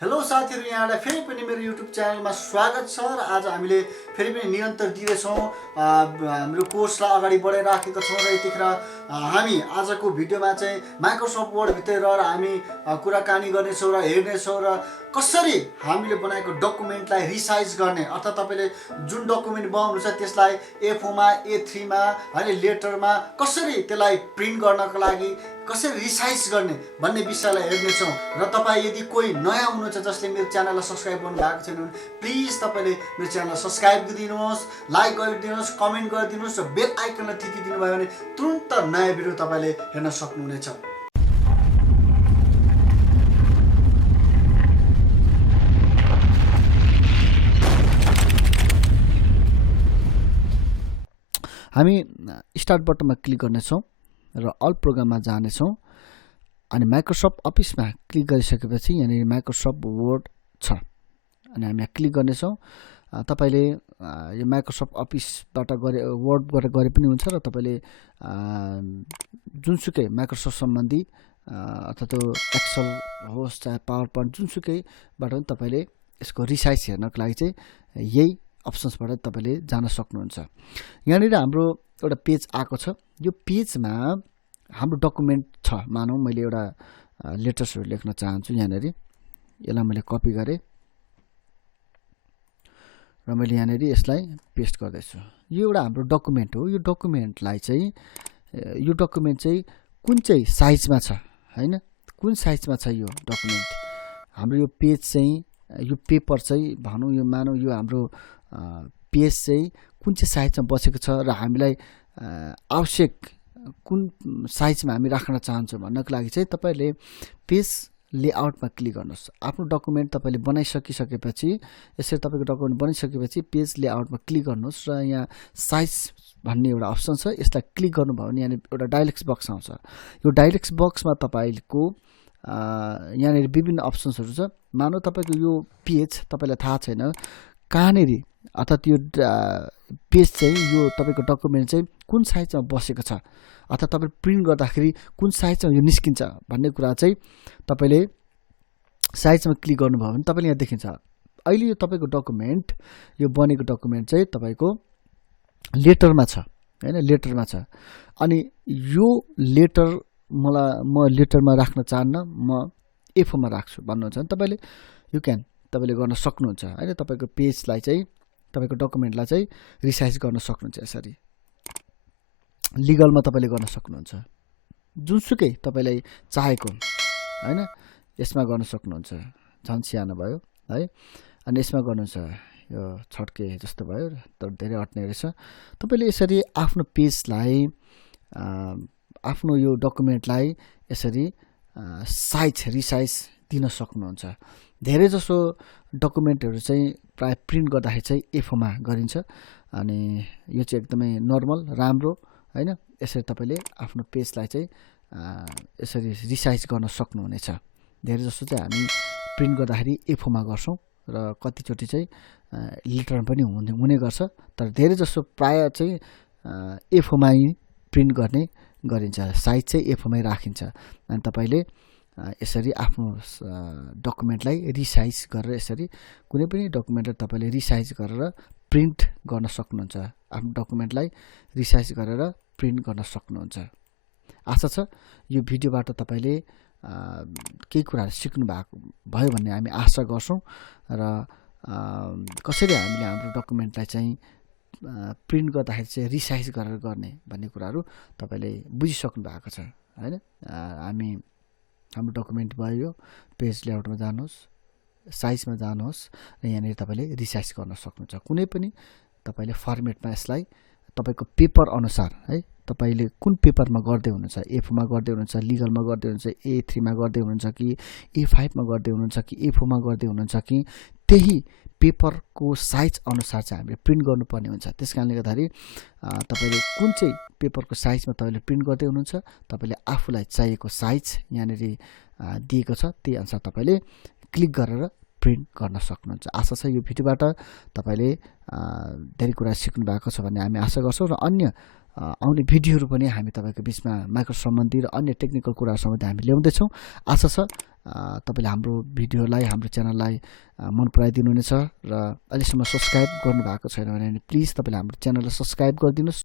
Hello साथीहरु, यहाँलाई फेरि पनि मेरो युट्युब च्यानलमा स्वागत छ र आज हामीले फेरि पनि निरन्तर दिँदैछौँ हाम्रो कोर्सलाई अगाडि बढाइराखेका छौँ र यतिखेर हामी आजको भिडियोमा चाहिँ माइक्रोसफ्ट वर्ड भित्र रहेर हामी कुराकानी गर्नेछौँ र हेर्नेछौँ र कसरी हामीले बनाएको डकुमेन्टलाई रिसाइज गर्ने अर्थात् तपाईले जुन डकुमेन्ट बनाउनुहुन्छ त्यसलाई A4 मा A3 मा हैन लेटरमा कसरी त्यसलाई प्रिन्ट गर्नको लागि कसरी रिसाइज गर्ने भन्ने विषयलाई हेर्नेछौँ र तपाईँ यदि कोही नयाँ हुनुहुन्छ जसले मेरो च्यानललाई सब्स्क्राइब गर्नु भएको छैन भने प्लिज तपाईले मेरो च्यानललाई सब्स्क्राइब गरिदिनुहोस्, लाइक गरिदिनुहोस्, कमेन्ट गरिदिनुहोस् र बेल आइकनलाई थिचिदिनु भयो भने तुरुन्त नयाँ भिडियो तपाईले हेर्न सक्नुहुनेछ। हामी स्टार्ट बटनमा क्लिक गर्नेछौँ र अल प्रोग्राममा जानेछौँ अनि माइक्रोसफ्ट अफिसमा क्लिक गरिसकेपछि यहाँनिर माइक्रोसफ्ट वर्ड छ अनि हामी यहाँ क्लिक गर्नेछौँ। तपाईले यो माइक्रोसफ्ट अफिसबाट गरे वर्डबाट गरे पनि हुन्छ र तपाईले जुनसुकै माइक्रोसफ्ट सम्बन्धी अथवा त्यो एक्सेल होस् चाहे पावर पोइन्ट जुनसुकैबाट पनि तपाईले यसको रिसाइज हेर्नको लागि चाहिँ यही अप्सन्सबाट तपाईले जान सक्नुहुन्छ। यहाँनिर हाम्रो एउटा पेज आएको छ। यो पेजमा हाम्रो डकुमेन्ट छ। मानौँ मैले एउटा लेटर्सहरू लेख्न चाहन्छु। यहाँनिर यसलाई मैले कपी गरेँ र मैले यहाँनिर यसलाई पेस्ट गर्दैछु। यो एउटा हाम्रो डकुमेन्ट हो। यो डकुमेन्टलाई चाहिँ यो डकुमेन्ट चाहिँ कुन चाहिँ साइजमा छ हैन, कुन साइजमा छ यो डकुमेन्ट। हाम्रो यो पेज चाहिँ यो पेपर चाहिँ भनौँ यो मानौँ यो हाम्रो पेज चाहिँ कुन चाहिँ साइजमा बसेको छ र हामीलाई आवश्यक कुन साइजमा हामी राख्न चाहन्छौँ भन्नको लागि चाहिँ तपाईले पेज लेआउटमा क्लिक गर्नुहोस्। आफ्नो डकुमेन्ट तपाईले बनाइसकिसकेपछि यसरी तपाईको डकुमेन्ट बनिसकेपछि पेज लेआउटमा क्लिक गर्नुहोस् र यहाँ साइज भन्ने एउटा अप्सन छ। यसलाई क्लिक गर्नुभयो भने यहाँ एउटा डायलग्स बक्स आउँछ। यो डायलग्स बक्समा तपाईको यहाँनिर विभिन्न अप्सन्सहरू छ। मानौ तपाईको यो पेज तपाईलाई थाहा छैन कहाँनिर अर्थात् यो पेज चाहिँ यो तपाईको डकुमेन्ट चाहिँ कुन साइजमा बसेको छ अथवा तपाईले प्रिन्ट गर्दाखेरि कुन साइजमा यो निस्किन्छ भन्ने कुरा चाहिँ तपाईले साइजमा क्लिक गर्नुभयो भने तपाईले यहाँ देखिन्छ। अहिले यो तपाईको डकुमेन्ट यो बनेको डकुमेन्ट चाहिँ तपाईको लेटरमा छ हैन, लेटरमा छ। अनि यो लेटर म लेटरमा राख्न चाहन्न, म A4 मा राख्छु भन्नुहुन्छ भने तपाईले यु क्यान तपाईले गर्न सक्नुहुन्छ हैन। तपाईको पेजलाई चाहिँ तपाईको डकुमेन्टलाई चाहिँ रिसाइज गर्न सक्नुहुन्छ। यसरी लिगलमा तपाईले गर्न सक्नुहुन्छ। जुनसुकै तपाईलाई चाहेको हैन यसमा गर्न सक्नुहुन्छ। झन् सानो भयो है अनि यसमा गर्नुहुन्छ यो छड्के जस्तो भयो तर धेरै अट्ने रहेछ। तपाईले यसरी आफ्नो पेजलाई आफ्नो यो डकुमेन्टलाई यसरी साइज रिसाइज दिन सक्नुहुन्छ। धेरै जसो डकुमेन्टहरू चाहिँ प्राय प्रिन्ट गर्दाखेरि चाहिँ A4 मा गरिन्छ अनि यो चाहिँ एकदमै नर्मल राम्रो हैन। यसरी तपाईले आफ्नो पेजलाई चाहिँ यसरी रिसाइज गर्न सक्नुहुनेछ। धेरै जसो चाहिँ हामी प्रिन्ट गर्दाखेरि A4 मा गर्छौं र कतिचोटी चाहिँ लेटरमा पनि हुने गर्छ, तर धेरै जसो प्राय चाहिँ A4 मा प्रिन्ट गर्ने गरिन्छ। साइज चाहिँ A4 मै राखिन्छ अनि तपाईले यसरी आफ्नो डकुमेन्टलाई रिसाइज गरेर यसरी कुनै पनि डकुमेन्टलाई तपाईले रिसाइज गरेर प्रिन्ट गर्न सक्नुहुन्छ। आफ्नो डकुमेन्टलाई रिसाइज गरेर प्रिन्ट गर्न सक्नुहुन्छ। आशा छ यो भिडियोबाट तपाईले केही कुराहरू सिक्नु भयो भन्ने हामी आशा गर्छौं र कसरी हामीले हाम्रो डकुमेन्टलाई चाहिँ प्रिन्ट गर्दाखेरि चाहिँ रिसाइज गरेर गर्ने भन्ने कुराहरू तपाईले बुझिसक्नु भएको छ हैन। हामी हाम्रो डकुमेन्ट भयो पेज लेआउटमा जानुहोस्, साइजमा जानुहोस् र यहाँनिर तपाईले रिसाइज गर्न सक्नुहुन्छ। कुनै पनि तपाईले फर्मेटमा यसलाई तपाईको पेपर अनुसार है तपाईले कुन पेपरमा गर्दै हुनुहुन्छ, A4 मा गर्दै हुनुहुन्छ, लिगलमा गर्दै हुनुहुन्छ, A3 मा गर्दै हुनुहुन्छ कि A5 मा गर्दै हुनुहुन्छ कि A4 मा गर्दै हुनुहुन्छ कि त्यही पेपरको साइज अनुसार चाहिँ हामीले प्रिन्ट गर्नुपर्ने हुन्छ। त्यसकारणले गर्दाखेरि तपाईले कुन चाहिँ पेपरको साइजमा तपाईले प्रिन्ट गर्दै हुनुहुन्छ तपाईले आफूलाई चाहिएको साइज यहाँनिर दिएको छ त्यही अनुसार तपाईले क्लिक गरेर प्रिन्ट गर्न सक्नुहुन्छ। आशा छ यो भिडियोबाट तपाईले धेरै कुरा सिक्नु भएको छ भन्ने हामी आशा गर्छौं र अन्य आउने भिडियोहरू पनि हामी तपाईँको बिचमा माइक्रो सम्बन्धी र अन्य टेक्निकल कुराहरू सम्बन्धी हामी ल्याउँदैछौँ। आशा छ तपाईँले हाम्रो भिडियोलाई हाम्रो च्यानललाई मन पराइदिनु हुनेछ र अहिलेसम्म सब्सक्राइब गर्नुभएको छैन भने प्लिज तपाईँले हाम्रो च्यानललाई सब्सक्राइब गरिदिनुहोस्।